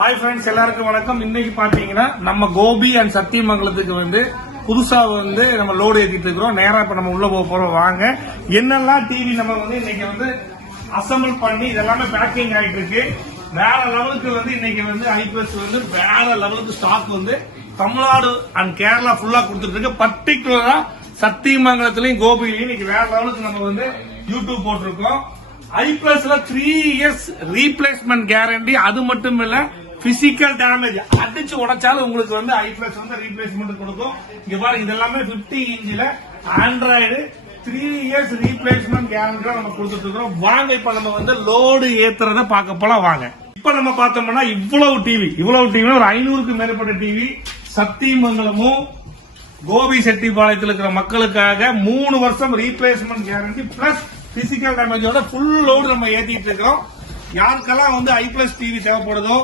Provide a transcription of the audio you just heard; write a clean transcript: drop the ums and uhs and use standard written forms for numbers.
Hi friends, எல்லாருக்கும் வணக்கம். இன்னைக்கு பாத்தீங்கன்னா நம்ம கோபி அண்ட் சத்தியமங்கலத்துக்கு புதுசா நம்ம லோடு ஏத்திட்டு இருக்கிறோம். நேரா இப்ப நம்ம உள்ள போக போறோம். வாங்க, என்னெல்லாம் டிவி நம்ம இன்னைக்கு அசம்பிள் பண்ணி இதெல்லாமே பேக்கிங் ஆயிட்டு இருக்கு. வேற லெவலுக்கு இன்னைக்கு ஐபிஎஸ் வேற லெவலுக்கு ஸ்டாக் தமிழ்நாடு அண்ட் கேரளா ஃபுல்லா கொடுத்துட்டு இருக்கு. பர்டிகுலரா சத்தியமங்கலத்திலையும் கோபிலையும் இன்னைக்கு வேற லெவலுக்கு நம்ம யூடியூப் போட்டிருக்கோம். ஐபிஎஸ்ல 3 years ரீப்ளேஸ்மெண்ட் கேரண்டி. அது மட்டும் இல்ல, பிசிக்கல் டேமேஜ் அடிச்சு உடைச்சாலும் உங்களுக்கு ஐபிஎஸ் ரீப்ளேஸ்மெண்ட் கொடுக்கும். இங்க பாருங்க, இதெல்லாமே 50 இன்ச்ல ஆண்ட்ராய்டு 3 years ரீப்ளேஸ்மெண்ட் கேரண்டி நம்ம கொடுத்துட்டு இருக்கோம். வாங்க, இப்ப நம்ம லோடு ஏத்துறத பார்க்க போலாம். வாங்க, இப்ப நம்ம பார்த்தோம்னா இவ்வளவு டிவி ஒரு 500க்கு மேற்பட்ட டிவி சத்தியமங்கலமும் கோபி செட்டிப்பாளையத்தில் இருக்கிற மக்களுக்காக 3 வருஷம் ரீப்ளேஸ்மெண்ட் கேரண்டி பிளஸ் பிசிக்கல் டேமேஜோட ஃபுல் லோடு நம்ம ஏத்திட்டு இருக்கிறோம். யாருக்கெல்லாம் ஐபிஎஸ் டிவி தேவைப்படுதோ